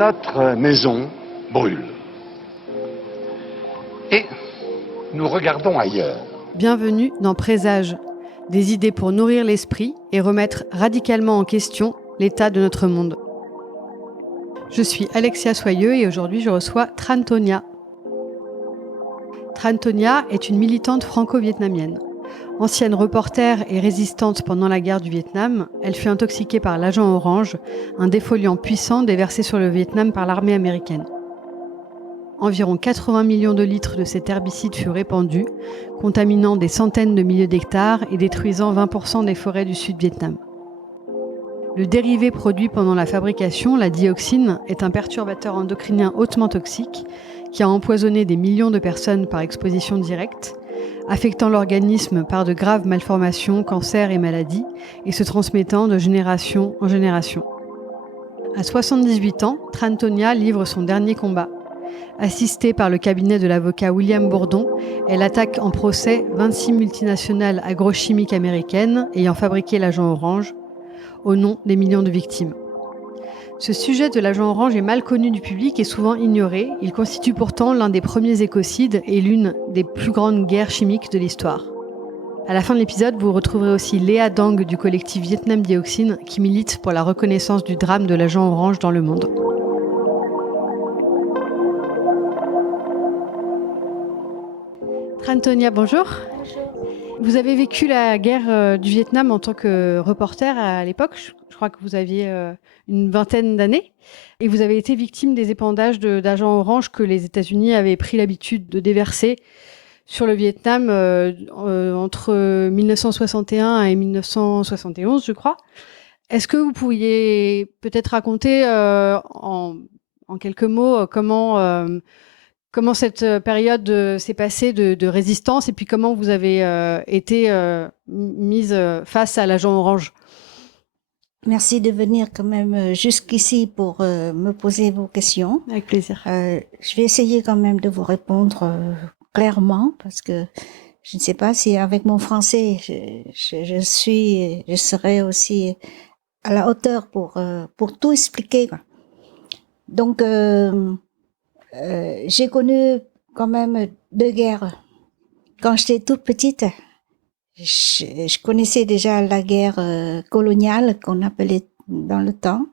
Notre maison brûle. Et nous regardons ailleurs. Bienvenue dans Présage, des idées pour nourrir l'esprit et remettre radicalement en question l'état de notre monde. Je suis Alexia Soyeux et aujourd'hui je reçois Tran Tonia. Tran Tonia est une militante franco-vietnamienne. Ancienne reporter et résistante pendant la guerre du Vietnam, elle fut intoxiquée par l'agent orange, un défoliant puissant déversé sur le Vietnam par l'armée américaine. Environ 80 millions de litres de cet herbicide furent répandus, contaminant des centaines de milliers d'hectares et détruisant 20% des forêts du Sud-Vietnam. Le dérivé produit pendant la fabrication, la dioxine, est un perturbateur endocrinien hautement toxique qui a empoisonné des millions de personnes par exposition directe, affectant l'organisme par de graves malformations, cancers et maladies, et se transmettant de génération en génération. À 78 ans, Tran Tonia livre son dernier combat. Assistée par le cabinet de l'avocat William Bourdon, elle attaque en procès 26 multinationales agrochimiques américaines ayant fabriqué l'agent orange, au nom des millions de victimes. Ce sujet de l'agent orange est mal connu du public et souvent ignoré. Il constitue pourtant l'un des premiers écocides et l'une des plus grandes guerres chimiques de l'histoire. À la fin de l'épisode, vous retrouverez aussi Léa Dang du collectif Vietnam Dioxine qui milite pour la reconnaissance du drame de l'agent orange dans le monde. Tran Tonia, bonjour. Bonjour. Vous avez vécu la guerre du Vietnam en tant que reporter à l'époque. Je crois que vous aviez une vingtaine d'années. Et vous avez été victime des épandages d'agents orange que les États-Unis avaient pris l'habitude de déverser sur le Vietnam entre 1961 et 1971, je crois. Est-ce que vous pourriez peut-être raconter en quelques mots comment cette période s'est passée de résistance et puis comment vous avez été mise face à l'agent orange? Merci de venir quand même jusqu'ici pour me poser vos questions. Avec plaisir. Je vais essayer quand même de vous répondre clairement parce que je ne sais pas si avec mon français je serai aussi à la hauteur pour tout expliquer, quoi. Donc j'ai connu quand même deux guerres. Quand j'étais toute petite, je connaissais déjà la guerre coloniale qu'on appelait dans le temps.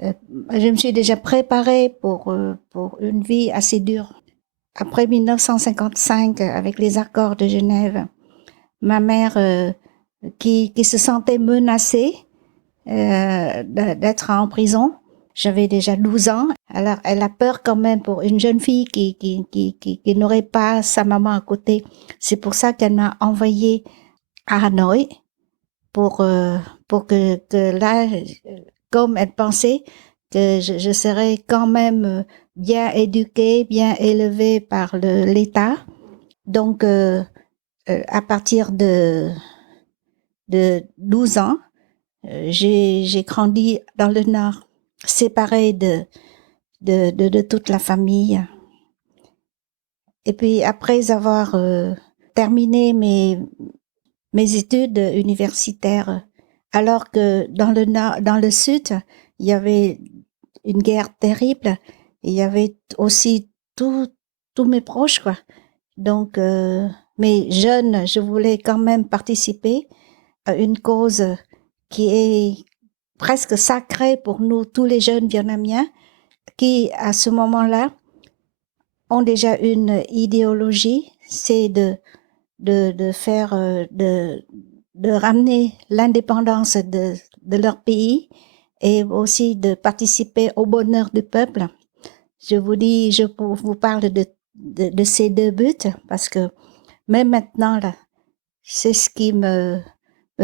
Je me suis déjà préparée pour une vie assez dure. Après 1955, avec les accords de Genève, ma mère, qui se sentait menacée d'être en prison, j'avais déjà 12 ans. Alors, elle a peur quand même pour une jeune fille qui n'aurait pas sa maman à côté. C'est pour ça qu'elle m'a envoyée à Hanoï pour que là, comme elle pensait que je serais quand même bien éduquée, bien élevée par l'État. Donc, à partir de 12 ans, j'ai grandi dans le Nord, séparée de toute la famille. Et puis, après avoir terminé mes études universitaires, alors que dans le nord, dans le sud, il y avait une guerre terrible, et il y avait aussi tous mes proches, quoi. Donc, mais jeune, je voulais quand même participer à une cause qui est presque sacrée pour nous, tous les jeunes vietnamiens, qui, à ce moment-là, ont déjà une idéologie, c'est de faire, de ramener l'indépendance de leur pays et aussi de participer au bonheur du peuple. Je vous parle de ces deux buts parce que même maintenant, là, c'est ce qui me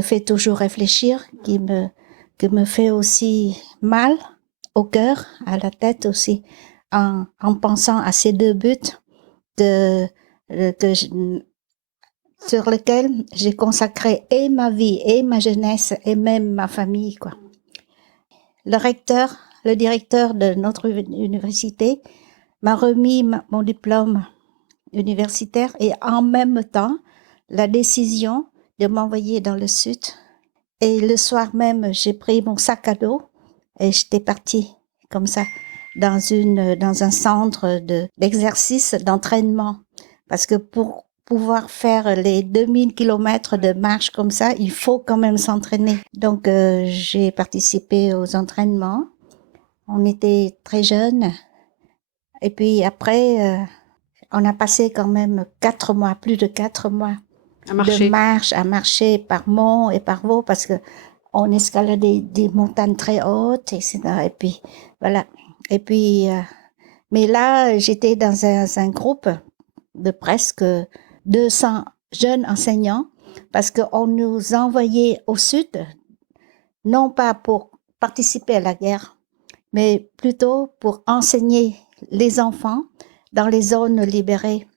fait toujours réfléchir, qui me fait aussi mal au cœur, à la tête aussi, en pensant à ces deux buts sur lesquels j'ai consacré et ma vie, et ma jeunesse, et même ma famille, quoi. Le directeur de notre université m'a remis mon diplôme universitaire et en même temps, la décision de m'envoyer dans le sud. Et le soir même, j'ai pris mon sac à dos et j'étais partie comme ça, dans un centre d'exercice, d'entraînement. Parce que pour pouvoir faire les 2000 kilomètres de marche comme ça, il faut quand même s'entraîner. Donc, j'ai participé aux entraînements. On était très jeunes. Et puis après, on a passé quand même 4 mois, plus de 4 mois de marche, à marcher par monts et par vaux, parce que on escaladait des montagnes très hautes, etc. Et puis, voilà. Et puis, mais là, j'étais dans un groupe de presque 200 jeunes enseignants, parce qu'on nous envoyait au sud, non pas pour participer à la guerre, mais plutôt pour enseigner les enfants dans les zones libérées.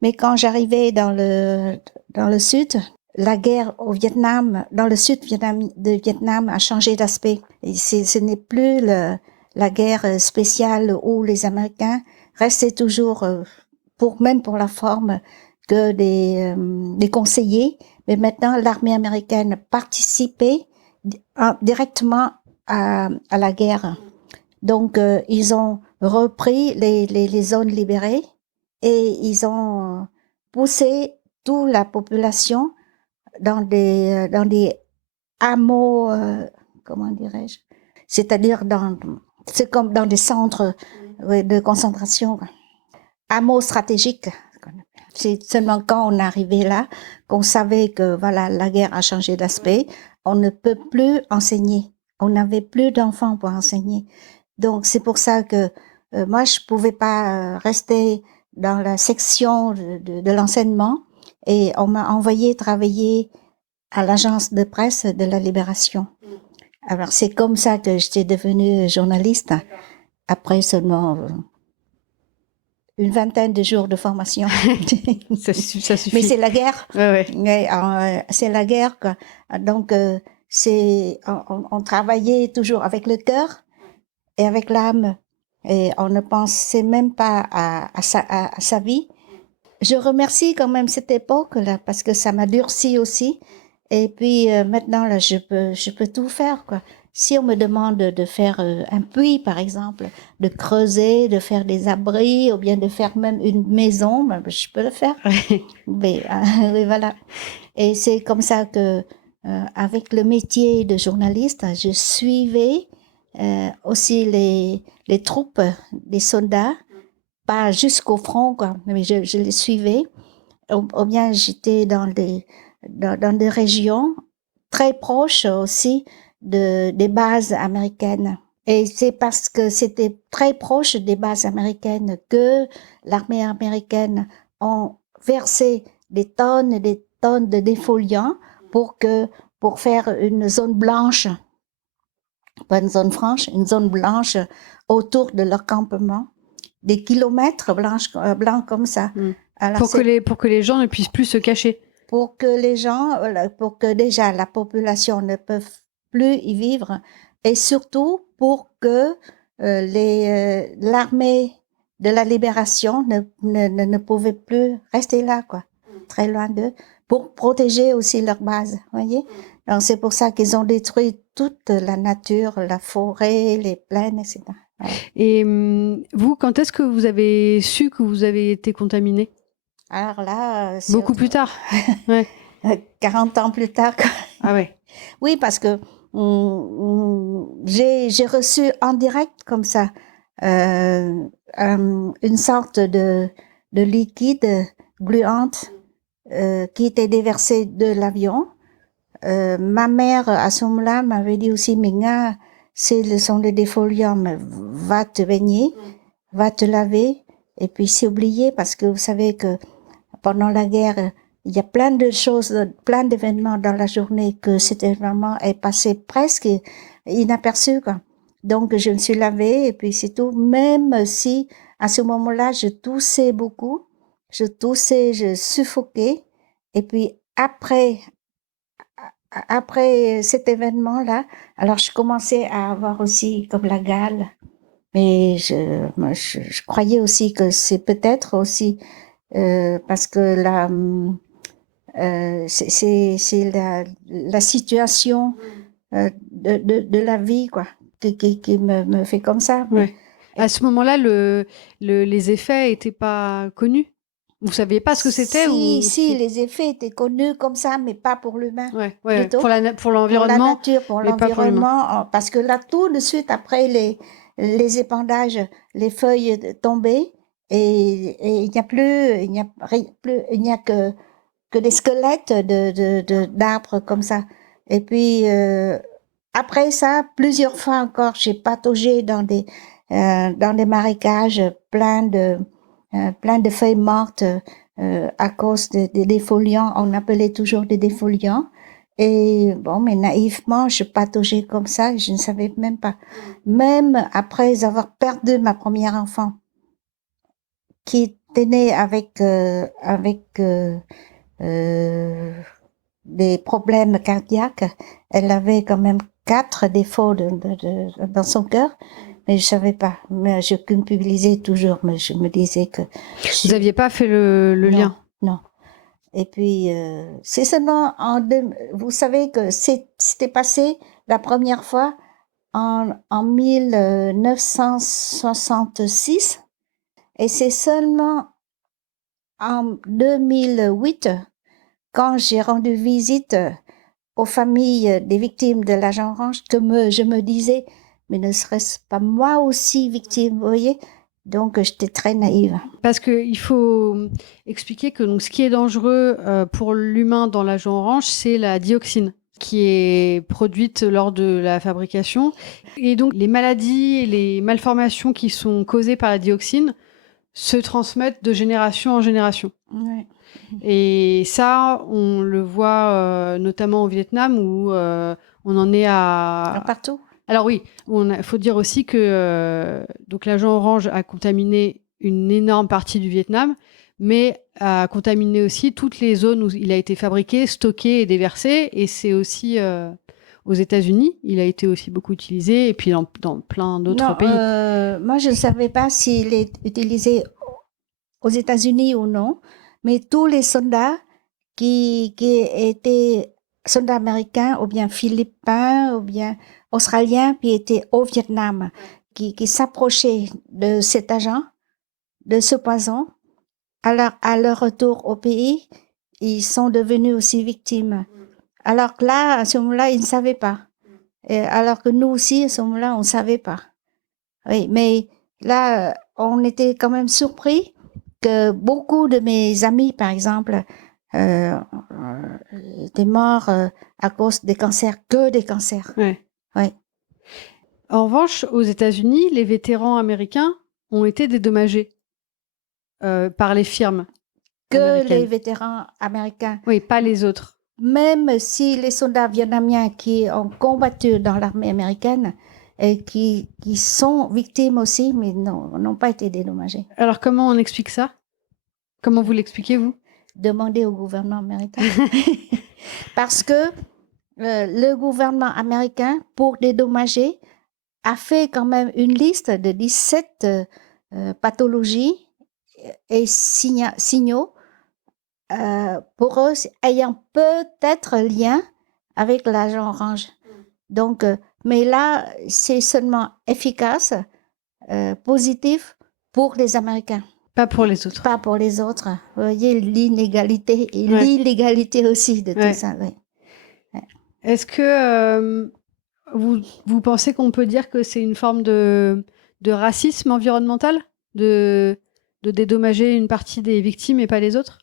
Mais quand j'arrivais dans le sud, la guerre au Vietnam, dans le sud de Vietnam, a changé d'aspect. Ce n'est plus la guerre spéciale où les Américains restaient toujours, même pour la forme, que des conseillers. Mais maintenant, l'armée américaine participait directement à la guerre. Donc, ils ont repris les zones libérées et ils ont poussé toute la population dans des hameaux, comment dirais-je, c'est-à-dire c'est comme dans des centres de concentration, hameaux stratégiques. C'est seulement quand on est arrivé là qu'on savait que voilà, la guerre a changé d'aspect. On ne peut plus enseigner. On n'avait plus d'enfants pour enseigner. Donc c'est pour ça que moi je pouvais pas rester dans la section de l'enseignement, et on m'a envoyé travailler à l'agence de presse de la Libération. Alors c'est comme ça que j'étais devenue journaliste, après seulement une vingtaine de jours de formation. Ça suffit. Mais c'est la guerre. Ouais. Mais, c'est la guerre, quoi. Donc on travaillait toujours avec le cœur et avec l'âme, et on ne pensait même pas à sa vie. Je remercie quand même cette époque-là, parce que ça m'a durci aussi. Et puis maintenant, là, je peux tout faire, quoi. Si on me demande de faire un puits, par exemple, de creuser, de faire des abris, ou bien de faire même une maison, ben, je peux le faire. Mais oui, voilà. Et c'est comme ça que, avec le métier de journaliste, je suivais aussi les troupes des soldats, pas jusqu'au front, quoi, mais je les suivais. Ou bien j'étais dans des régions très proches aussi des bases américaines. Et c'est parce que c'était très proche des bases américaines que l'armée américaine a versé des tonnes et des tonnes de défoliants pour faire une zone blanche, pas une zone franche, une zone blanche autour de leur campement, des kilomètres blancs comme ça. Alors pour que les gens ne puissent plus se cacher. Pour que déjà la population ne peut plus y vivre, et surtout pour que l'armée de la libération ne pouvait plus rester là, quoi, très loin d'eux, pour protéger aussi leur base, voyez. Donc c'est pour ça qu'ils ont détruit toute la nature, la forêt, les plaines, etc. Voilà. Et vous, quand est-ce que vous avez su que vous avez été contaminé? Alors là, beaucoup plus tard. Ouais. 40 ans plus tard. Ah ouais. Oui, parce que j'ai reçu en direct comme ça une sorte de liquide gluante qui était déversé de l'avion. Ma mère, à ce moment-là, m'avait dit aussi, Minga, ce sont des défoliants, mais va te baigner, va te laver, et puis c'est oublié, parce que vous savez que pendant la guerre, il y a plein de choses, plein d'événements dans la journée, que cet événement est passé presque inaperçu, quoi. Donc, je me suis lavée et puis c'est tout. Même si, à ce moment-là, je toussais beaucoup, je suffoquais. Et puis, après cet événement-là, alors je commençais à avoir aussi comme la gale. Mais je croyais aussi que c'est peut-être aussi parce que c'est la situation de la vie, quoi. qui me fait comme ça. Ouais. À ce moment-là, les effets n'étaient pas connus? Vous ne saviez pas ce que c'était Si, les effets étaient connus comme ça, mais pas pour l'humain. Ouais. Plutôt Pour pour la l'environnement, nature, pour mais pas pour l'humain. l'environnement, parce que là, tout de suite, après les épandages, les feuilles tombées, et il n'y a plus, il n'y a que des squelettes d'arbres comme ça. Et puis, après ça, plusieurs fois encore, j'ai pataugé dans des marécages plein de feuilles mortes à cause des défoliants. On appelait toujours des défoliants. Et bon, mais naïvement, je pataugeais comme ça, je ne savais même pas. Même après avoir perdu ma première enfant, qui était née avec des problèmes cardiaques. Elle avait quand même 4 défauts dans son cœur, mais je savais pas. Mais je culpabilisais toujours, mais je me disais que... Vous n'aviez pas fait le lien? Non. Et puis, c'est seulement vous savez que c'était passé la première fois en 1966, et c'est seulement en 2008, quand j'ai rendu visite aux familles des victimes de l'agent orange, que je me disais, mais ne serait-ce pas moi aussi victime, vous voyez? Donc, j'étais très naïve. Parce qu'il faut expliquer que donc, ce qui est dangereux pour l'humain dans l'agent orange, c'est la dioxine qui est produite lors de la fabrication. Et donc, les maladies et les malformations qui sont causées par la dioxine se transmettent de génération en génération. Ouais. Et ça, on le voit notamment au Vietnam où on en est à... Partout. Alors oui, il faut dire aussi que donc l'agent orange a contaminé une énorme partie du Vietnam, mais a contaminé aussi toutes les zones où il a été fabriqué, stocké et déversé. Et c'est aussi aux États-Unis, il a été aussi beaucoup utilisé, et puis dans plein d'autres pays. Moi, je ne savais pas s'il est utilisé aux États-Unis ou non, mais tous les soldats qui étaient soldats américains ou bien philippins ou bien australiens qui étaient au Vietnam, qui s'approchaient de cet agent, de ce poison, à leur retour au pays, ils sont devenus aussi victimes. Alors que là, à ce moment-là, ils ne savaient pas. Et alors que nous aussi, à ce moment-là, on ne savait pas. Oui, mais là, on était quand même surpris que beaucoup de mes amis, par exemple, étaient morts à cause des cancers, que des cancers. Ouais. Ouais. En revanche, aux États-Unis, les vétérans américains ont été dédommagés par les firmes américaines. Les vétérans américains. Oui, pas les autres. Même si les soldats vietnamiens qui ont combattu dans l'armée américaine et qui sont victimes aussi, mais n'ont pas été dédommagés. Alors, comment on explique ça? Comment vous l'expliquez, vous? Demandez au gouvernement américain. Parce que le gouvernement américain, pour dédommager, a fait quand même une liste de 17 pathologies et signaux pour eux ayant peut-être lien avec l'agent orange. Donc, mais là, c'est seulement efficace, positif pour les Américains. Pas pour les autres. Pas pour les autres. Vous voyez l'inégalité et l'illégalité aussi de tout ça. Ouais. Ouais. Est-ce que vous pensez qu'on peut dire que c'est une forme de racisme environnemental de dédommager une partie des victimes et pas les autres?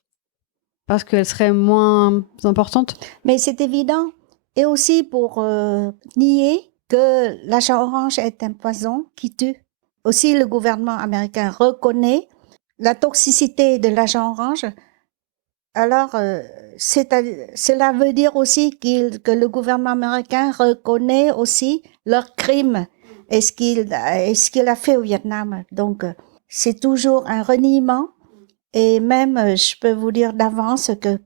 Parce qu'elles seraient moins importantes? Mais c'est évident. Et aussi pour nier que l'agent orange est un poison qui tue. Aussi, le gouvernement américain reconnaît la toxicité de l'agent orange. Alors, cela veut dire aussi que le gouvernement américain reconnaît aussi leurs crimes et ce qu'il a fait au Vietnam. Donc, c'est toujours un reniement. Et même, je peux vous dire d'avance que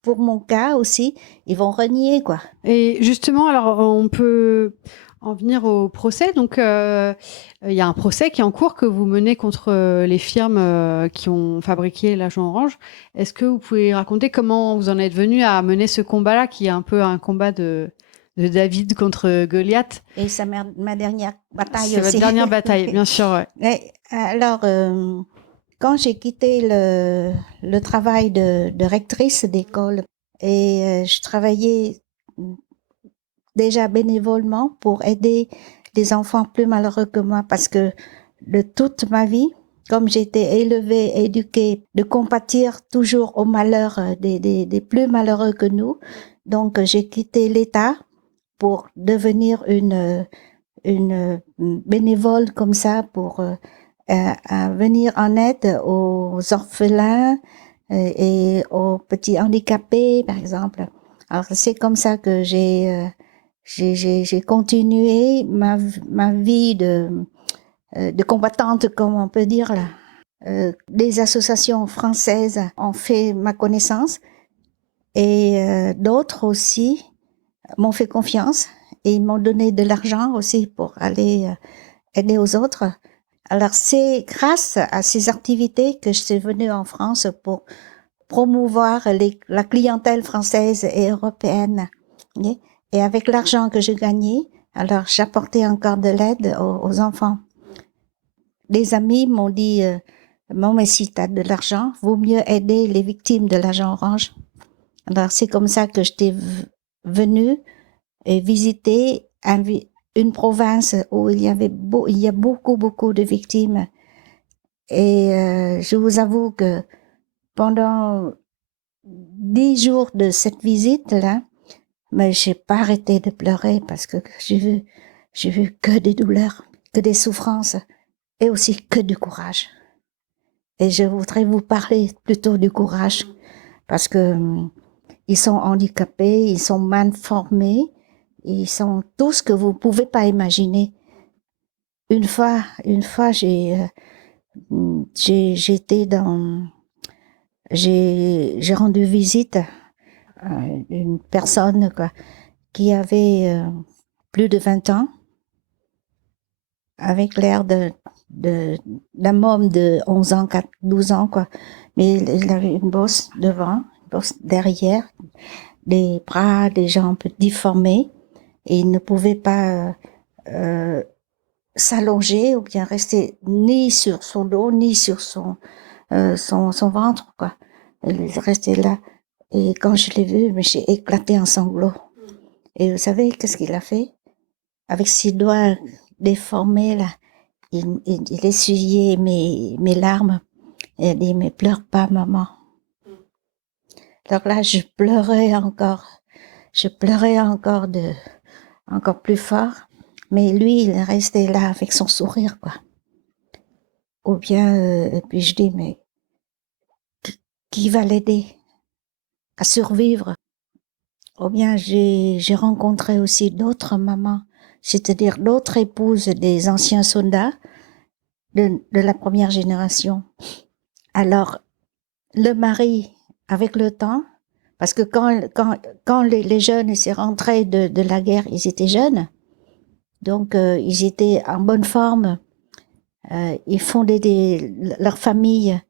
pour mon cas aussi, ils vont renier, quoi. Et justement, alors, on peut en venir au procès. Donc, il y a un procès qui est en cours que vous menez contre les firmes qui ont fabriqué l'agent orange. Est-ce que vous pouvez raconter comment vous en êtes venu à mener ce combat-là, qui est un peu un combat de de David contre Goliath. Et c'est ma dernière bataille C'est aussi. votre dernière bataille, bien sûr. Ouais. Et alors, quand j'ai quitté le travail de rectrice d'école et je travaillais déjà bénévolement pour aider les enfants plus malheureux que moi parce que de toute ma vie, comme j'étais élevée, éduquée, de compatir toujours au malheur des plus malheureux que nous, donc j'ai quitté l'État pour devenir une bénévole comme ça pour à venir en aide aux orphelins et aux petits handicapés, par exemple. Alors c'est comme ça que j'ai continué ma vie de combattante, comme on peut dire là. Des associations françaises ont fait ma connaissance et d'autres aussi m'ont fait confiance et ils m'ont donné de l'argent aussi pour aller aider aux autres. Alors c'est grâce à ces activités que je suis venue en France pour promouvoir la clientèle française et européenne. Et avec l'argent que je gagnais, alors j'apportais encore de l'aide aux enfants. Des amis m'ont dit, mais si tu as de l'argent, vaut mieux aider les victimes de l'agent orange. Alors c'est comme ça que j'étais venue et visiter une province où il y a beaucoup de victimes. Et je vous avoue que pendant 10 jours de cette visite-là, mais j'ai pas arrêté de pleurer parce que j'ai vu que des douleurs, que des souffrances et aussi que du courage. Et je voudrais vous parler plutôt du courage parce que ils sont handicapés, ils sont mal formés, ils sont tout ce que vous pouvez pas imaginer. Une fois, j'ai rendu visite à une personne qui avait plus de 20 ans, avec l'air d'un homme de 11 ans, 12 ans, Mais il avait une bosse devant, une bosse derrière, des bras, des jambes déformées, et il ne pouvait pas s'allonger ou bien rester ni sur son dos, ni sur son ventre, Il restait là. Et quand je l'ai vu, j'ai éclaté en sanglots. Et vous savez qu'est-ce qu'il a fait? Avec ses doigts déformés, là, il essuyait mes larmes. Et il a dit, mais pleure pas, maman. Alors là, je pleurais encore. Je pleurais encore encore plus fort. Mais lui, il est resté là avec son sourire, Ou bien, et puis je dis, mais qui va l'aider à survivre? Ou bien j'ai rencontré aussi d'autres mamans, c'est-à-dire d'autres épouses des anciens soldats de la première génération. Alors, le mari, avec le temps, parce que quand les jeunes s'est rentrés de la guerre, ils étaient jeunes, donc ils étaient en bonne forme, ils fondaient leur famille,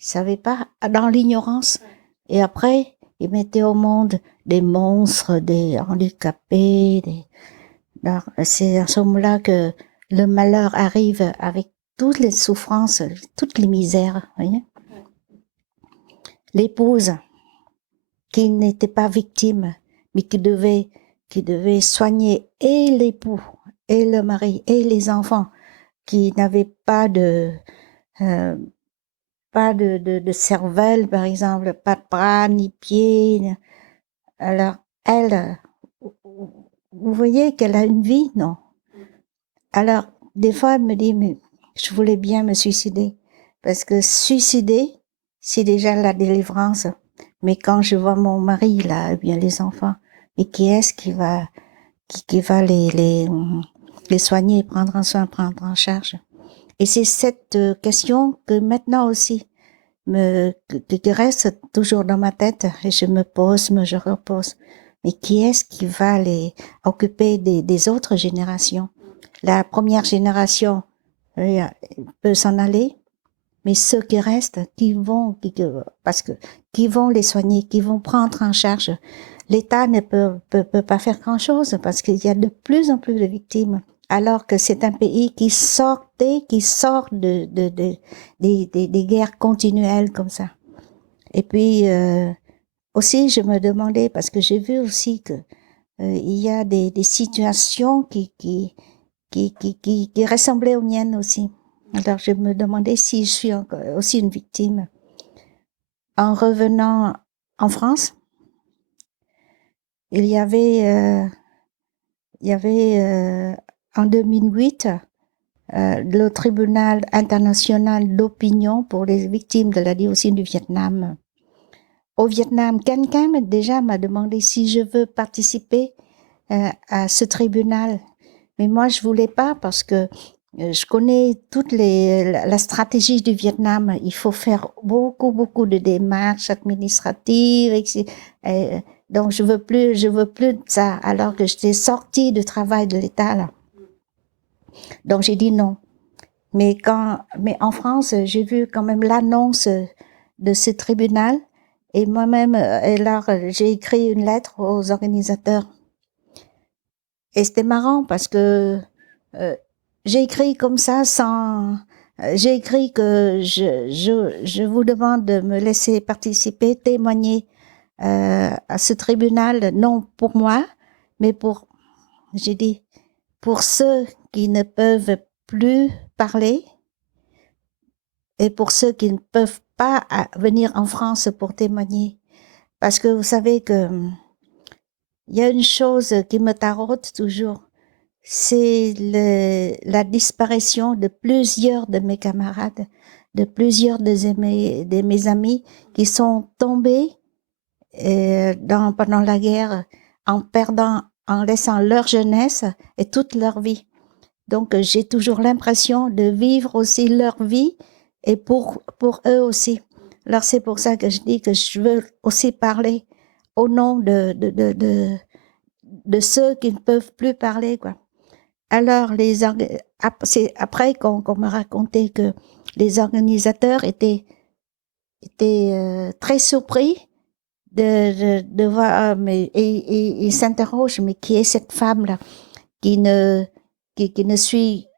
ils savaient pas, dans l'ignorance, et après, ils mettaient au monde des monstres, des handicapés, Alors, c'est à ce moment-là que le malheur arrive avec toutes les souffrances, toutes les misères, voyez. L'épouse, qui n'était pas victime, mais qui devait soigner et l'époux, et le mari, et les enfants, qui n'avaient pas de cervelle, par exemple, pas de bras, ni pieds. Alors, elle, vous voyez qu'elle a une vie, non? Alors, des fois, elle me dit, mais je voulais bien me suicider. Parce que suicider, c'est déjà la délivrance. Mais quand je vois mon mari, là, et bien les enfants, et qui est-ce qui va les soigner, prendre en soin, prendre en charge? Et c'est cette question que maintenant aussi qui reste toujours dans ma tête, et je me pose, je repose. Mais qui est-ce qui va les occuper des autres générations? La première génération peut s'en aller, mais ceux qui restent, qui vont les soigner, qui vont prendre en charge. L'État ne peut pas faire grand-chose parce qu'il y a de plus en plus de victimes. Alors que c'est un pays qui sort des guerres continuelles comme ça. Et puis, aussi, je me demandais, parce que j'ai vu aussi que il y a des situations qui ressemblaient aux miennes aussi. Alors, je me demandais si je suis aussi une victime. En revenant en France, il y avait en 2008 le tribunal international d'opinion pour les victimes de la dioxine du Vietnam. Au Vietnam, quelqu'un m'a demandé si je veux participer à ce tribunal. Mais moi, je voulais pas parce que je connais la stratégie du Vietnam. Il faut faire beaucoup de démarches administratives. Donc, je veux plus de ça. Alors que j'étais sortie du travail de l'État, là. Donc, j'ai dit non. Mais en France, j'ai vu quand même l'annonce de ce tribunal. Et moi-même, alors, j'ai écrit une lettre aux organisateurs. Et c'était marrant parce que j'ai écrit comme ça j'ai écrit que je vous demande de me laisser participer, témoigner à ce tribunal, non pour moi, mais j'ai dit, pour ceux qui ne peuvent plus parler et pour ceux qui ne peuvent pas venir en France pour témoigner. Parce que vous savez que il y a une chose qui me taraude toujours, c'est la disparition de plusieurs de mes camarades, de plusieurs de mes amis qui sont tombés pendant la guerre en laissant leur jeunesse et toute leur vie. Donc, j'ai toujours l'impression de vivre aussi leur vie et pour eux aussi. Alors, c'est pour ça que je dis que je veux aussi parler au nom de ceux qui ne peuvent plus parler, quoi. Alors, c'est après qu'on m'a raconté que les organisateurs étaient très surpris de voir, et ils s'interrogent, mais qui est cette femme-là qui ne suit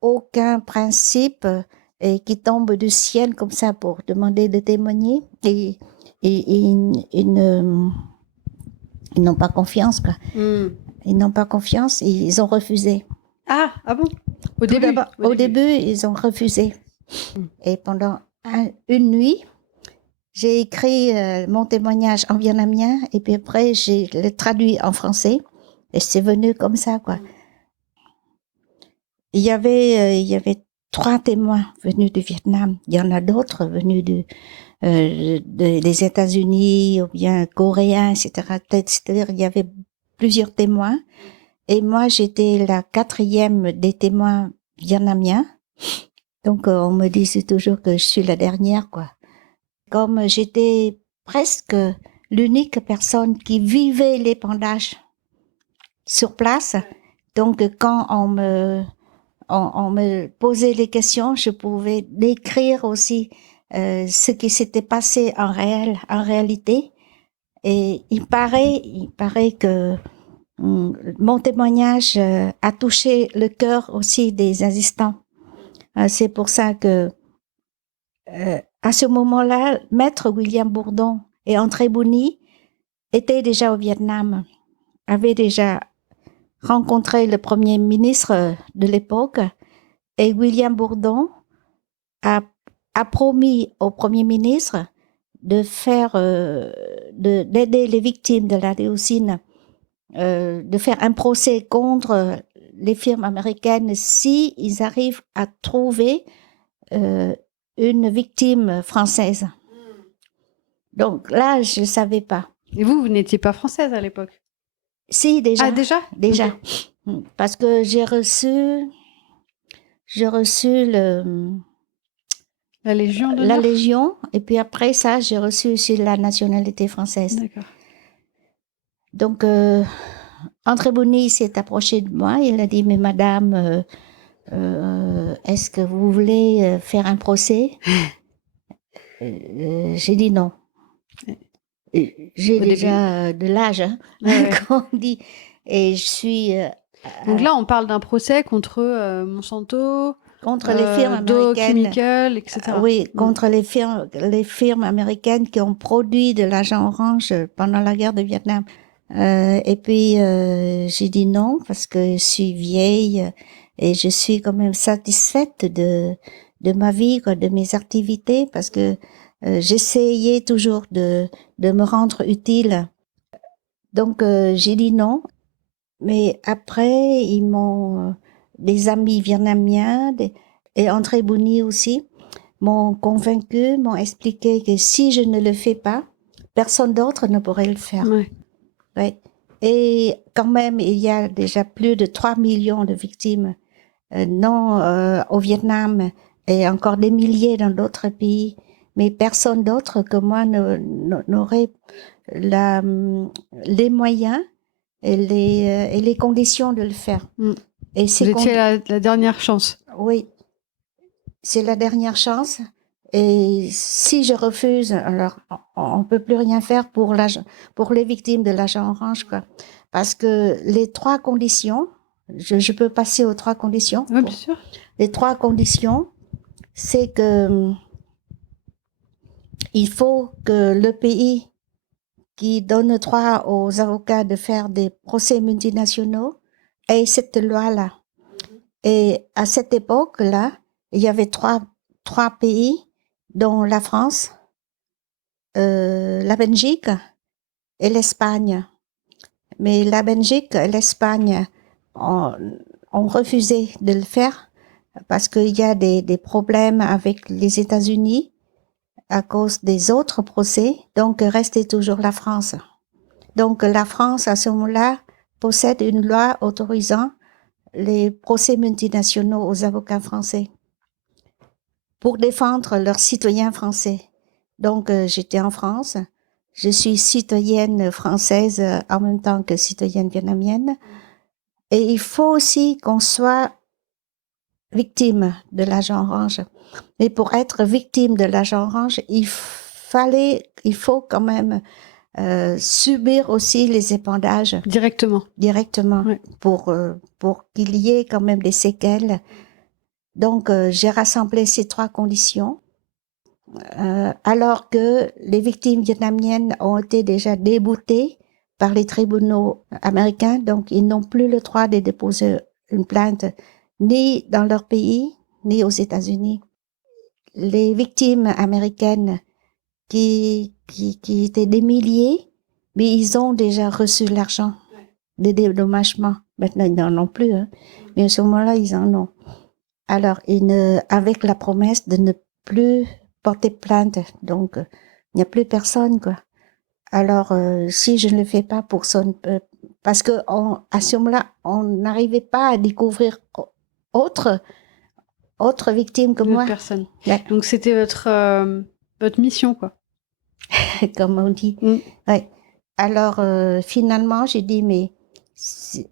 aucun principe et qui tombe du ciel comme ça pour demander de témoigner et ils n'ont pas confiance, quoi. Ils n'ont pas confiance et ils ont refusé. Ah bon? Au début, ils ont refusé. Et pendant une nuit, j'ai écrit mon témoignage en vietnamien et puis après, je l'ai traduit en français et c'est venu comme ça, quoi. Il y avait 3 témoins venus du Vietnam. Il y en a d'autres venus des États-Unis ou bien coréens, etc. C'est-à-dire, il y avait plusieurs témoins. Et moi, j'étais la 4e des témoins vietnamiens. Donc, on me disait toujours que je suis la dernière, quoi. Comme j'étais presque l'unique personne qui vivait l'épandage sur place, donc quand on me posait les questions, je pouvais décrire aussi ce qui s'était passé en réalité. Et il paraît que mon témoignage a touché le cœur aussi des assistants. C'est pour ça que à ce moment-là, Maître William Bourdon et André Bouni étaient déjà au Vietnam, avaient déjà rencontré le premier ministre de l'époque et William Bourdon a promis au premier ministre de d'aider les victimes de la dioxine, de faire un procès contre les firmes américaines si ils arrivent à trouver une victime française. Donc là, je ne savais pas. Et vous n'étiez pas française à l'époque? Si, déjà. Ah, déjà? Déjà. Okay. Parce que j'ai reçu la Légion d'honneur? La Légion, et puis après ça, j'ai reçu aussi la nationalité française. D'accord. Donc, André Bouni s'est approché de moi, il a dit, mais madame, est-ce que vous voulez faire un procès? J'ai dit non. J'ai Au déjà de l'âge, hein, Ouais. comme on dit. Et je suis Donc là, on parle d'un procès contre Monsanto, contre les firmes Dow américaines. Chemical, etc. Oui, contre les firmes américaines qui ont produit de l'agent orange pendant la guerre de Vietnam. Et puis, j'ai dit non parce que je suis vieille et je suis quand même satisfaite de ma vie, quoi, de mes activités, parce que j'essayais toujours de me rendre utile. Donc, j'ai dit non. Mais après, des amis vietnamiens et André Bouni aussi, m'ont convaincu, m'ont expliqué que si je ne le fais pas, personne d'autre ne pourrait le faire. Ouais. Ouais. Et quand même, il y a déjà plus de 3 millions de victimes, au Vietnam et encore des milliers dans d'autres pays. Mais personne d'autre que moi n'aurait les moyens et les conditions de le faire. Et Vous étiez la dernière chance. Oui, c'est la dernière chance. Et si je refuse, alors on peut plus rien faire pour les victimes de l'agent orange, quoi. Parce que les 3 conditions, je peux passer aux 3 conditions. Oui, bien sûr. Les 3 conditions, c'est que il faut que le pays qui donne droit aux avocats de faire des procès multinationaux ait cette loi-là. Et à cette époque-là, il y avait trois pays, dont la France, la Belgique et l'Espagne. Mais la Belgique et l'Espagne ont refusé de le faire parce qu'il y a des problèmes avec les États-Unis à cause des autres procès. Donc, restait toujours la France. Donc, la France, à ce moment-là, possède une loi autorisant les procès multinationaux aux avocats français pour défendre leurs citoyens français. Donc, j'étais en France. Je suis citoyenne française en même temps que citoyenne vietnamienne. Et il faut aussi qu'on soit victime de l'agent orange. Mais pour être victime de l'agent orange, il faut quand même subir aussi les épandages. Directement. Ouais. Pour qu'il y ait quand même des séquelles. Donc, j'ai rassemblé ces 3 conditions. Alors que les victimes vietnamiennes ont été déjà déboutées par les tribunaux américains, donc ils n'ont plus le droit de déposer une plainte ni dans leur pays, ni aux États-Unis. Les victimes américaines qui étaient des milliers, mais ils ont déjà reçu l'argent des dédommagements. Maintenant, ils n'en ont plus, hein. Mais à ce moment-là, ils en ont. Alors, avec la promesse de ne plus porter plainte. Donc, il n'y a plus personne, quoi. Alors, si je ne le fais pas parce que à ce moment-là, on n'arrivait pas à découvrir autre victime que moi. Personne. Ouais. Donc, c'était votre mission, quoi. Comme on dit. Ouais. Alors, finalement, j'ai dit,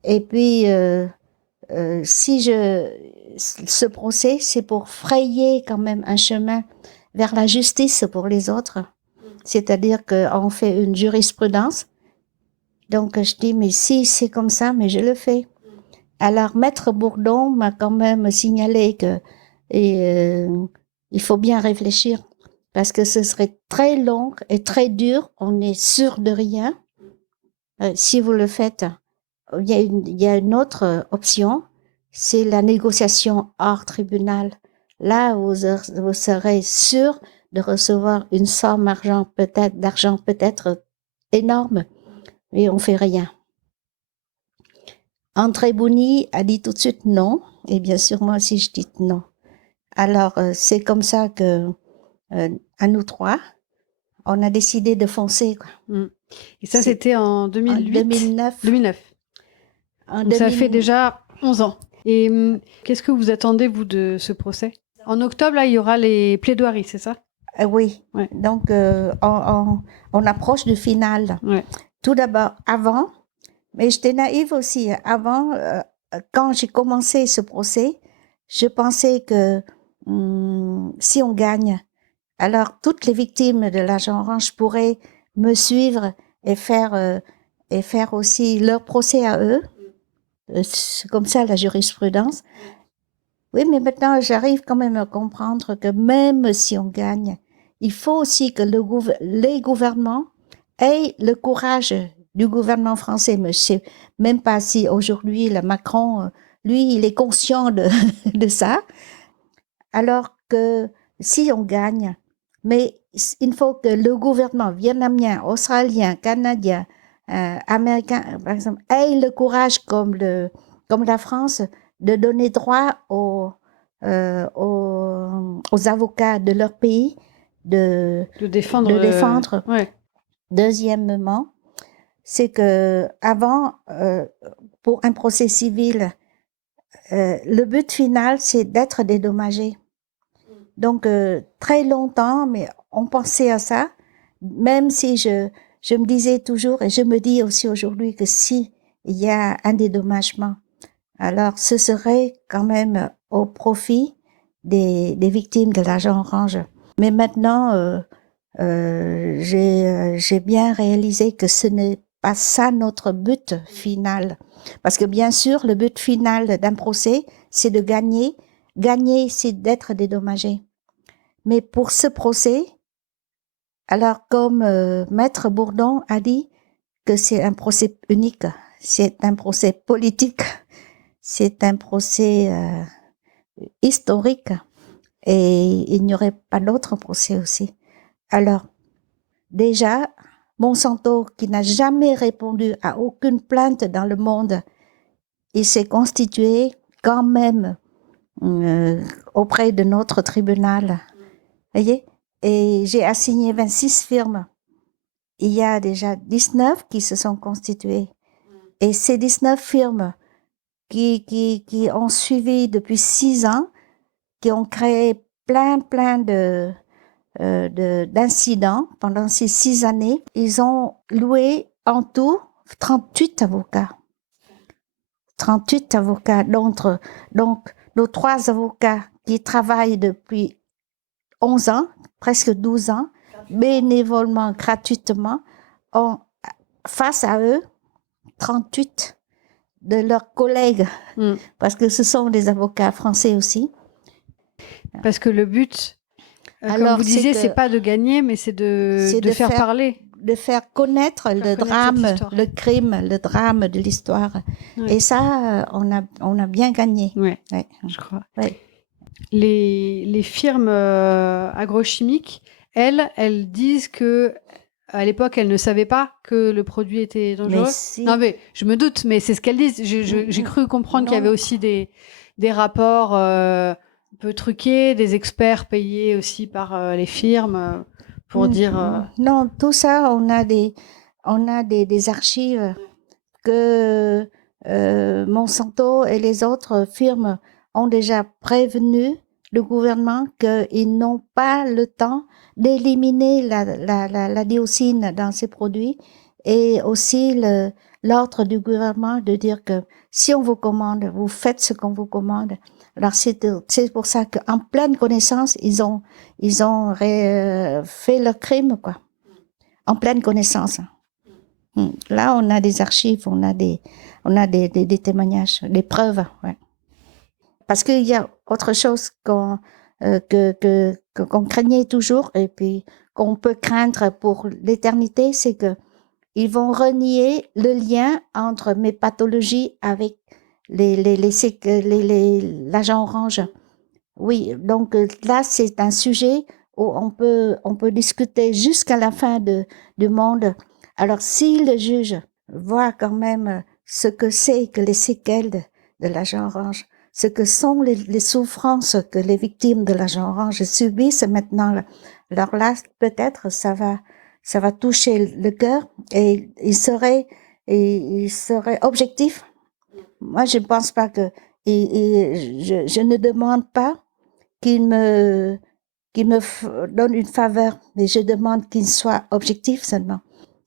et puis, ce procès, c'est pour frayer quand même un chemin vers la justice pour les autres. C'est-à-dire qu'on fait une jurisprudence. Donc, je dis, mais si c'est comme ça, mais je le fais. Alors, Maître Bourdon m'a quand même signalé que il faut bien réfléchir parce que ce serait très long et très dur. On est sûr de rien. Si vous le faites, il y a une autre option, c'est la négociation hors tribunal. Là, vous serez sûr de recevoir une somme d'argent peut-être énorme, mais on fait rien. André Bouni a dit tout de suite non, et bien sûr moi aussi je dis non. Alors c'est comme ça que à nous 3, on a décidé de foncer, quoi. Et ça c'était en 2008. En 2009. 2009. Donc ça fait déjà 11 ans. Et qu'est-ce que vous attendez, vous, de ce procès? En octobre, là, il y aura les plaidoiries, c'est ça? Oui. Ouais. Donc, on approche du final. Ouais. Tout d'abord, mais j'étais naïve aussi. Avant, quand j'ai commencé ce procès, je pensais que si on gagne, alors toutes les victimes de l'agent orange pourraient me suivre et faire aussi leur procès à eux. C'est comme ça la jurisprudence. Oui, mais maintenant, j'arrive quand même à comprendre que même si on gagne, il faut aussi que les gouvernements aient le courage du gouvernement français. Mais je sais même pas si aujourd'hui, le Macron, lui, il est conscient de ça. Alors que si on gagne, mais il faut que le gouvernement vietnamien, australien, canadien, américain, par exemple, ait le courage comme la France de donner droit aux avocats de leur pays De défendre. Ouais. Deuxièmement, c'est que avant, pour un procès civil, le but final, c'est d'être dédommagé. Donc, très longtemps, mais on pensait à ça, même si je me disais toujours, et je me dis aussi aujourd'hui que si il y a un dédommagement, alors ce serait quand même au profit des victimes de l'agent orange. Mais maintenant, j'ai bien réalisé que ce n'est pas ça notre but final. Parce que bien sûr, le but final d'un procès, c'est de gagner. Gagner, c'est d'être dédommagé. Mais pour ce procès, alors comme Maître Bourdon a dit que c'est un procès unique, c'est un procès politique, c'est un procès historique et il n'y aurait pas d'autre procès aussi. Alors, déjà, Monsanto, qui n'a jamais répondu à aucune plainte dans le monde, il s'est constitué quand même auprès de notre tribunal. Voyez? Et j'ai assigné 26 firmes. Il y a déjà 19 qui se sont constituées. Et ces 19 firmes qui ont suivi depuis 6 ans, qui ont créé plein d'incidents pendant ces 6 années, ils ont loué en tout 38 avocats. 38 avocats, donc nos 3 avocats qui travaillent depuis 11 ans, presque 12 ans, bénévolement, gratuitement, ont face à eux 38 de leurs collègues, parce que ce sont des avocats français aussi. Parce que le but, comme vous disiez, c'est pas de gagner, mais c'est de faire parler. De faire connaître le drame, le crime, le drame de l'histoire. Ouais. Et ça, on a bien gagné. Ouais, je crois. Ouais. Les firmes agrochimiques, elles disent que à l'époque, elles ne savaient pas que le produit était dangereux. Non, mais je me doute, mais c'est ce qu'elles disent. J'ai cru comprendre qu'il y avait aussi des rapports un peu truqués, des experts payés aussi par les firmes pour dire. Non, tout ça, on a des archives que Monsanto et les autres firmes ont déjà prévenu le gouvernement qu'ils n'ont pas le temps d'éliminer la dioxine dans ces produits, et aussi l'ordre du gouvernement de dire que si on vous commande, vous faites ce qu'on vous commande. Alors c'est pour ça qu'en pleine connaissance, ils ont fait leur crime, quoi. En pleine connaissance. Là, on a des archives, on a des témoignages, des preuves. Ouais. Parce qu'il y a autre chose qu'on craignait toujours, et puis qu'on peut craindre pour l'éternité, c'est que ils vont renier le lien entre mes pathologies avec l'agent orange. Oui, donc là, c'est un sujet où on peut discuter jusqu'à la fin du monde. Alors, si le juge voit quand même ce que c'est que les séquelles de l'agent orange, ce que sont les souffrances que les victimes de l'agent orange subissent maintenant, alors là, peut-être ça va toucher le cœur, et il serait objectif. Moi, je ne pense pas que, je ne demande pas qu'il me donne une faveur, mais je demande qu'il soit objectif seulement.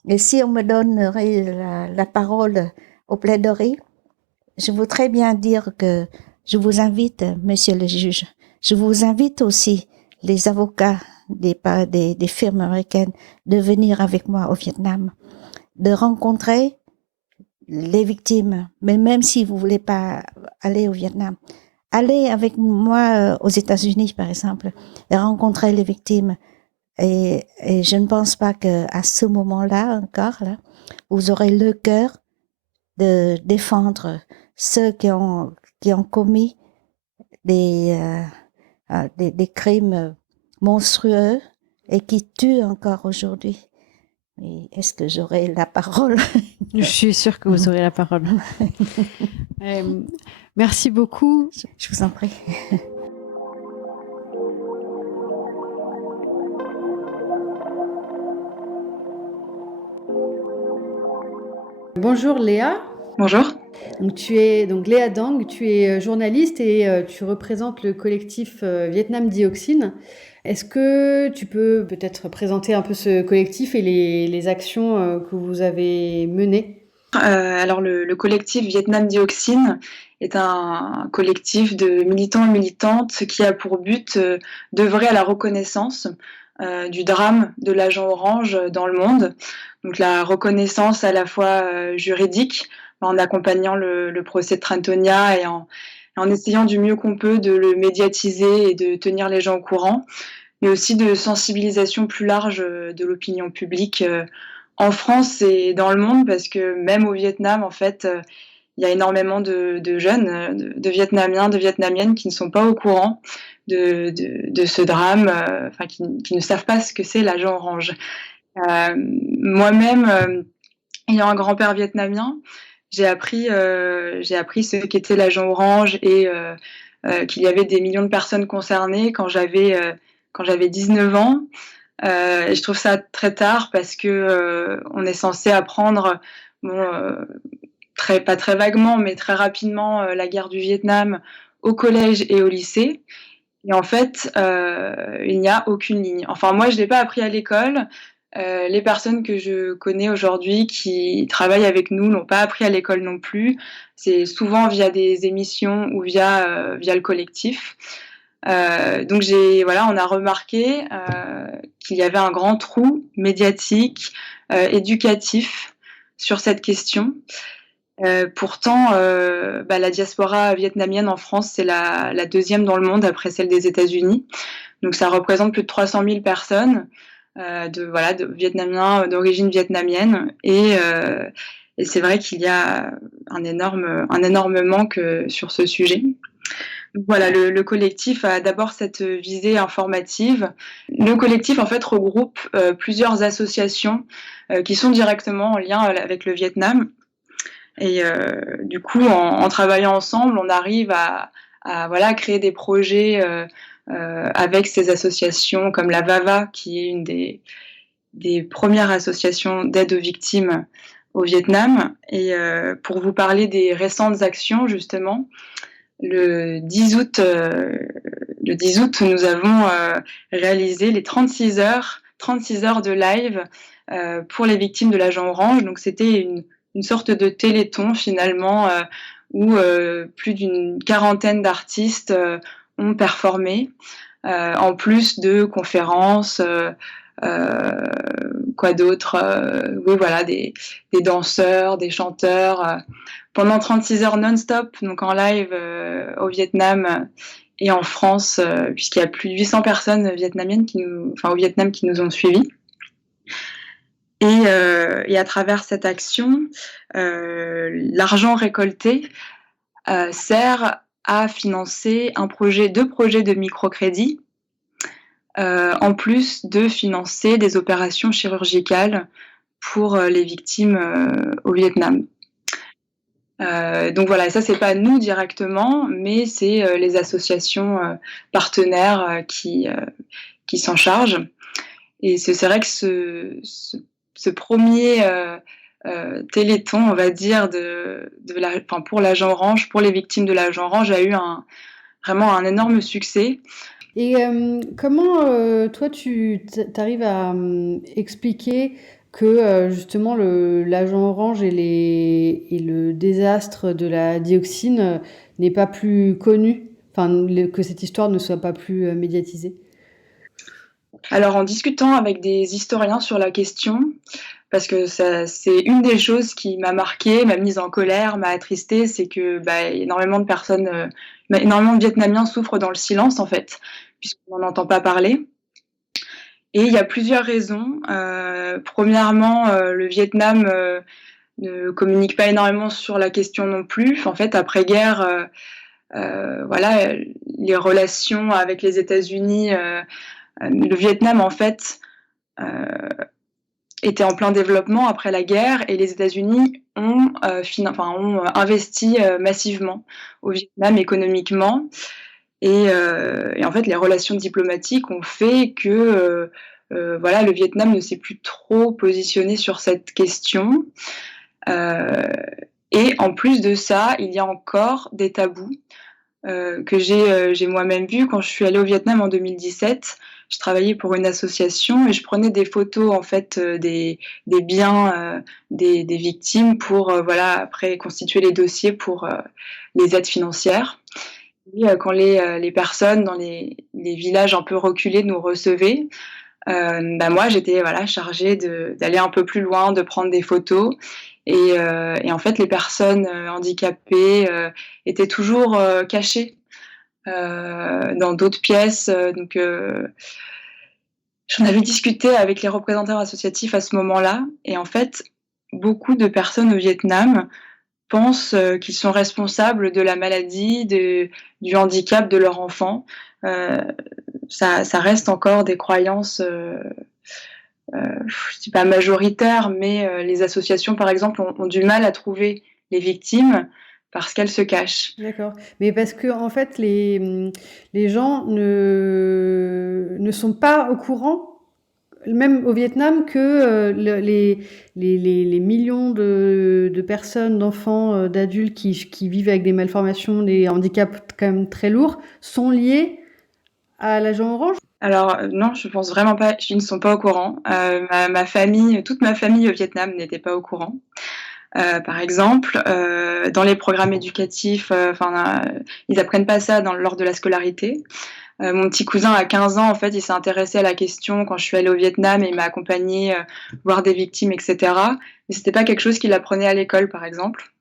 Et si on me donnerait la parole au plaidoirie, je voudrais bien dire que je vous invite, monsieur le juge, je vous invite aussi, les avocats des firmes américaines, de venir avec moi au Vietnam, de rencontrer les victimes. Mais même si vous voulez pas aller au Vietnam, allez avec moi aux États-Unis, par exemple, et rencontrer les victimes. Et je ne pense pas qu'à ce moment-là, encore, là, vous aurez le cœur de défendre ceux qui ont commis des crimes monstrueux et qui tuent encore aujourd'hui. Et est-ce que j'aurai la parole? Je suis sûre que vous aurez la parole. Merci beaucoup. Je vous en prie. Bonjour Léa. Bonjour. Donc tu es Léa Dang, tu es journaliste et tu représentes le collectif Vietnam Dioxine. Est-ce que tu peux peut-être présenter un peu ce collectif et les actions que vous avez menées? Alors le collectif Vietnam Dioxine est un collectif de militants et militantes qui a pour but d'œuvrer à la reconnaissance du drame de l'agent orange dans le monde. Donc la reconnaissance à la fois juridique, en accompagnant le procès de Trentonia et en essayant du mieux qu'on peut de le médiatiser et de tenir les gens au courant, mais aussi de sensibilisation plus large de l'opinion publique en France et dans le monde, parce que même au Vietnam, en fait, il y a énormément de jeunes, de Vietnamiens, de Vietnamiennes qui ne sont pas au courant de ce drame, qui ne savent pas ce que c'est l'agent orange. Moi-même, ayant un grand-père vietnamien, j'ai appris ce qu'était l'agent orange et qu'il y avait des millions de personnes concernées quand j'avais 19 ans. Et je trouve ça très tard parce que on est censé apprendre, pas très vaguement, mais très rapidement, la guerre du Vietnam au collège et au lycée. Et en fait, il n'y a aucune ligne. Enfin, moi, je l'ai pas appris à l'école. Les personnes que je connais aujourd'hui qui travaillent avec nous l'ont pas appris à l'école non plus. C'est souvent via des émissions ou via le collectif. Donc on a remarqué qu'il y avait un grand trou médiatique, éducatif sur cette question. Pourtant, la diaspora vietnamienne en France, c'est la deuxième dans le monde après celle des États-Unis. Donc ça représente plus de 300 000 personnes de Vietnamiens d'origine vietnamienne. Et c'est vrai qu'il y a un énorme manque sur ce sujet. Voilà, le collectif a d'abord cette visée informative. Le collectif, en fait, regroupe plusieurs associations qui sont directement en lien avec le Vietnam. Et du coup, en travaillant ensemble, on arrive à créer des projets avec ces associations comme la VAVA, qui est une des premières associations d'aide aux victimes au Vietnam. Et pour vous parler des récentes actions, justement, le 10 août, nous avons réalisé les 36 heures de live pour les victimes de l'agent orange. Donc c'était une sorte de téléthon finalement où plus d'une quarantaine d'artistes ont performé, en plus de conférences, quoi d'autre, des danseurs, des chanteurs, pendant 36 heures non-stop, donc en live au Vietnam et en France, puisqu'il y a plus de 800 personnes vietnamiennes au Vietnam qui nous ont suivis. Et à travers cette action, l'argent récolté sert à financer deux projets de microcrédit, en plus de financer des opérations chirurgicales pour les victimes au Vietnam. Donc voilà, ça c'est pas nous directement, mais c'est les associations partenaires qui s'en chargent. Et c'est vrai que ce premier téléthon, on va dire, pour l'agent orange, pour les victimes de l'agent orange, a eu vraiment un énorme succès. Et comment toi tu arrives à expliquer que justement l'agent orange et le désastre de la dioxine n'est pas plus connu, que cette histoire ne soit pas plus médiatisée? Alors en discutant avec des historiens sur la question, parce que c'est une des choses qui m'a marquée, m'a mise en colère, m'a attristée, c'est que, énormément de personnes, énormément de Vietnamiens souffrent dans le silence, en fait, puisqu'on n'en entend pas parler. Et il y a plusieurs raisons. Premièrement, le Vietnam, ne communique pas énormément sur la question non plus. En fait, après-guerre, voilà, les relations avec les États-Unis, le Vietnam, en fait, était en plein développement après la guerre et les États-Unis ont investi massivement au Vietnam économiquement et en fait, les relations diplomatiques ont fait que, voilà, le Vietnam ne s'est plus trop positionné sur cette question, et en plus de ça, il y a encore des tabous que j'ai moi-même vu quand je suis allée au Vietnam en 2017. Je travaillais pour une association et je prenais des photos en fait, des biens, des victimes pour, voilà, après constituer les dossiers pour, les aides financières. Et quand les personnes dans les villages un peu reculés nous recevaient, moi j'étais, voilà, chargée d'aller un peu plus loin, de prendre des photos et en fait les personnes, handicapées, étaient toujours, cachées, dans d'autres pièces, donc j'en avais discuté avec les représentants associatifs à ce moment-là et en fait, beaucoup de personnes au Vietnam pensent, qu'ils sont responsables de la maladie, du handicap de leur enfant. Heu, ça reste encore des croyances, je dis pas majoritaires, mais les associations, par exemple, ont du mal à trouver les victimes parce qu'elles se cachent. D'accord. Mais parce que en fait, les gens ne sont pas au courant, même au Vietnam, que les millions de personnes, d'enfants, d'adultes qui vivent avec des malformations, des handicaps quand même très lourds, sont liés à l'agent orange? Alors, non, je pense vraiment pas, ils ne sont pas au courant. Ma famille, toute ma famille au Vietnam n'était pas au courant. Par exemple, dans les programmes éducatifs, ils apprennent pas ça lors de la scolarité. Mon petit cousin à 15 ans, en fait, il s'est intéressé à la question quand je suis allée au Vietnam et il m'a accompagnée, voir des victimes et cetera. Mais c'était pas quelque chose qu'il apprenait à l'école, par exemple.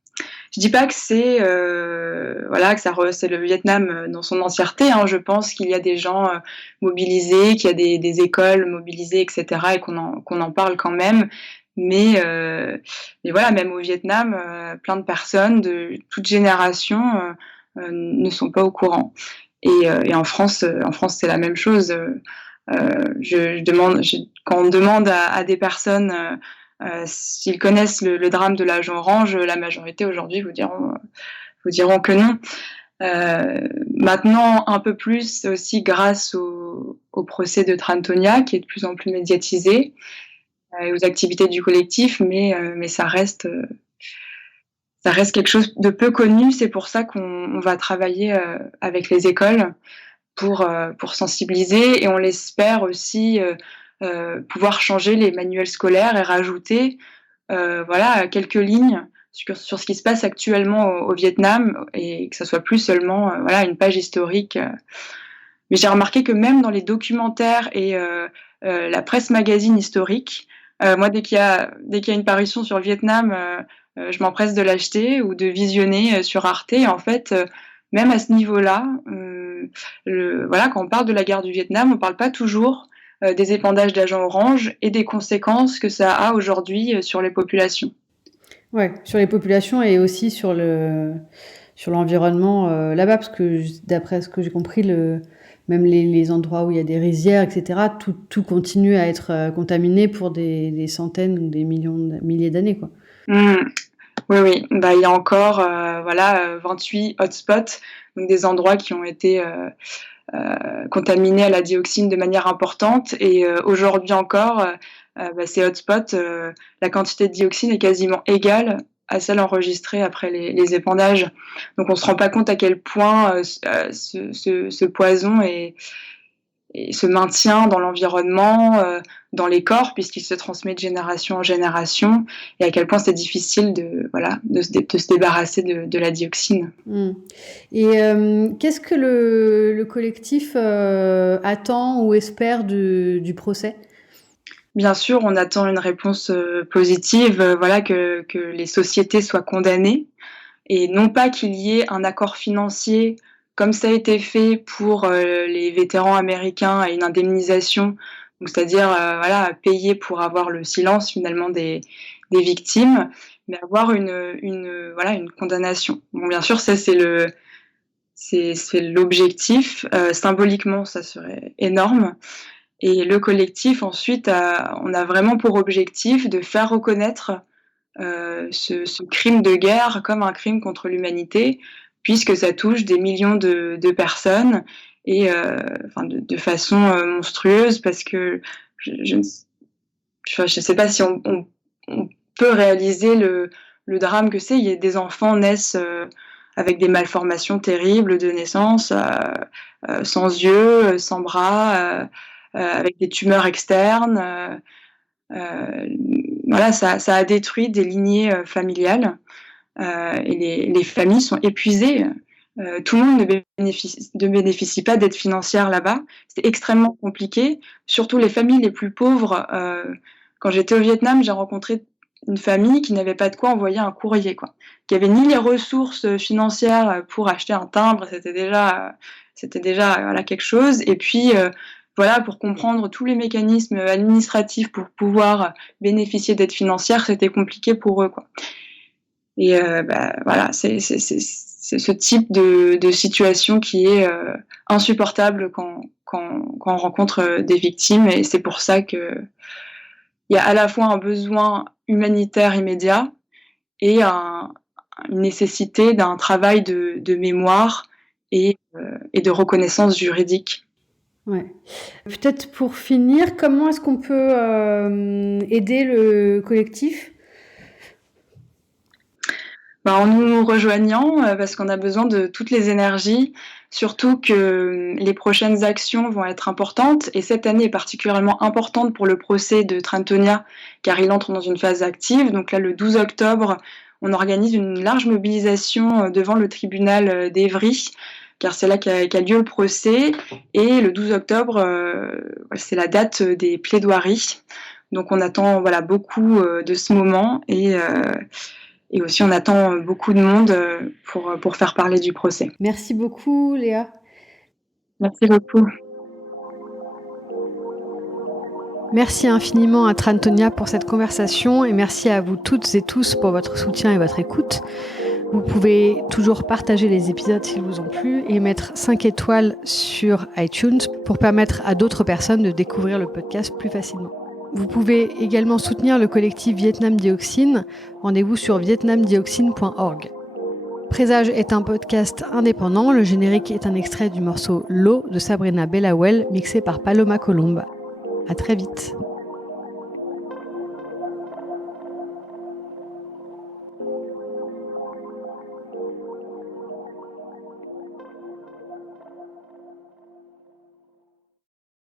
Je dis pas que c'est, voilà, que c'est le Vietnam, dans son entièreté, hein. Je pense qu'il y a des gens, mobilisés, qu'il y a des écoles mobilisées et cetera et qu'on en parle quand même. Mais voilà, même au Vietnam, plein de personnes de toute génération, ne sont pas au courant. Et en France, c'est la même chose. Quand on demande à des personnes, s'ils connaissent le drame de l'agent orange, la majorité aujourd'hui vous diront que non. Maintenant un peu plus aussi grâce au procès de Trantonia qui est de plus en plus médiatisé, et aux activités du collectif, mais ça reste quelque chose de peu connu. C'est pour ça qu'on va travailler, avec les écoles pour sensibiliser et on l'espère aussi, pouvoir changer les manuels scolaires et rajouter, voilà, quelques lignes sur ce qui se passe actuellement au Vietnam et que ça soit plus seulement, voilà, une page historique. Mais j'ai remarqué que même dans les documentaires et la presse magazine historique, moi dès qu'il y a une parution sur le Vietnam, je m'empresse de l'acheter ou de visionner, sur Arte et en fait, même à ce niveau-là, voilà, quand on parle de la guerre du Vietnam, on parle pas toujours, des épandages d'agents orange et des conséquences que ça a aujourd'hui, sur les populations. Ouais, sur les populations et aussi sur l'environnement là-bas, parce que d'après ce que j'ai compris, même les endroits où il y a des rizières, etc., tout continue à être contaminé pour des centaines ou des milliers d'années, quoi. Mmh. Oui, oui. Il y a encore, voilà, 28 hotspots, donc des endroits qui ont été, contaminés à la dioxine de manière importante et aujourd'hui encore, ces hotspots, la quantité de dioxine est quasiment égale à celle enregistrée après les épandages. Donc on se rend pas compte à quel point, ce poison est et ce maintien dans l'environnement, dans les corps, puisqu'il se transmet de génération en génération, et à quel point c'est difficile de se débarrasser de la dioxine. Et qu'est-ce que le collectif attend ou espère du procès ? Bien sûr, on attend une réponse positive, que les sociétés soient condamnées, et non pas qu'il y ait un accord financier comme ça a été fait pour les vétérans américains, et une indemnisation, donc c'est-à-dire payer pour avoir le silence finalement des victimes, mais avoir une condamnation. Bon, bien sûr, ça c'est l'objectif. Symboliquement, ça serait énorme. Et le collectif ensuite on a vraiment pour objectif de faire reconnaître ce crime de guerre comme un crime contre l'humanité, puisque ça touche des millions de personnes, et de façon monstrueuse, parce que je sais pas si on peut réaliser le drame que c'est. Il y a des enfants naissent avec des malformations terribles de naissance, sans yeux, sans bras, avec des tumeurs externes. Ça a détruit des lignées familiales, et les familles sont épuisées. Tout le monde ne bénéficie pas d'aide financière là-bas. C'est extrêmement compliqué, surtout les familles les plus pauvres. Quand j'étais au Vietnam, j'ai rencontré une famille qui n'avait pas de quoi envoyer un courrier, qui avait ni les ressources financières pour acheter un timbre. C'était déjà quelque chose. Et puis pour comprendre tous les mécanismes administratifs pour pouvoir bénéficier d'aide financière, c'était compliqué pour eux, Et c'est ce type de situation qui est insupportable quand on rencontre des victimes, et c'est pour ça que il y a à la fois un besoin humanitaire immédiat et une nécessité d'un travail de mémoire et de reconnaissance juridique. Ouais. Peut-être pour finir, comment est-ce qu'on peut aider le collectif ? En nous rejoignant, parce qu'on a besoin de toutes les énergies, surtout que les prochaines actions vont être importantes, et cette année est particulièrement importante pour le procès de Trần car il entre dans une phase active. Donc là, le 12 octobre, on organise une large mobilisation devant le tribunal d'Évry, car c'est là qu'a lieu le procès, et le 12 octobre, c'est la date des plaidoiries. Donc on attend beaucoup de ce moment, et aussi, on attend beaucoup de monde pour faire parler du procès. Merci beaucoup, Léa. Merci beaucoup. Merci infiniment à Trần pour cette conversation, et merci à vous toutes et tous pour votre soutien et votre écoute. Vous pouvez toujours partager les épisodes s'ils vous ont plu et mettre 5 étoiles sur iTunes pour permettre à d'autres personnes de découvrir le podcast plus facilement. Vous pouvez également soutenir le collectif Vietnam Dioxine. Rendez-vous sur vietnamdioxine.org. Présage est un podcast indépendant. Le générique est un extrait du morceau L'eau de Sabrina Bellawell, mixé par Paloma Colombe. À très vite.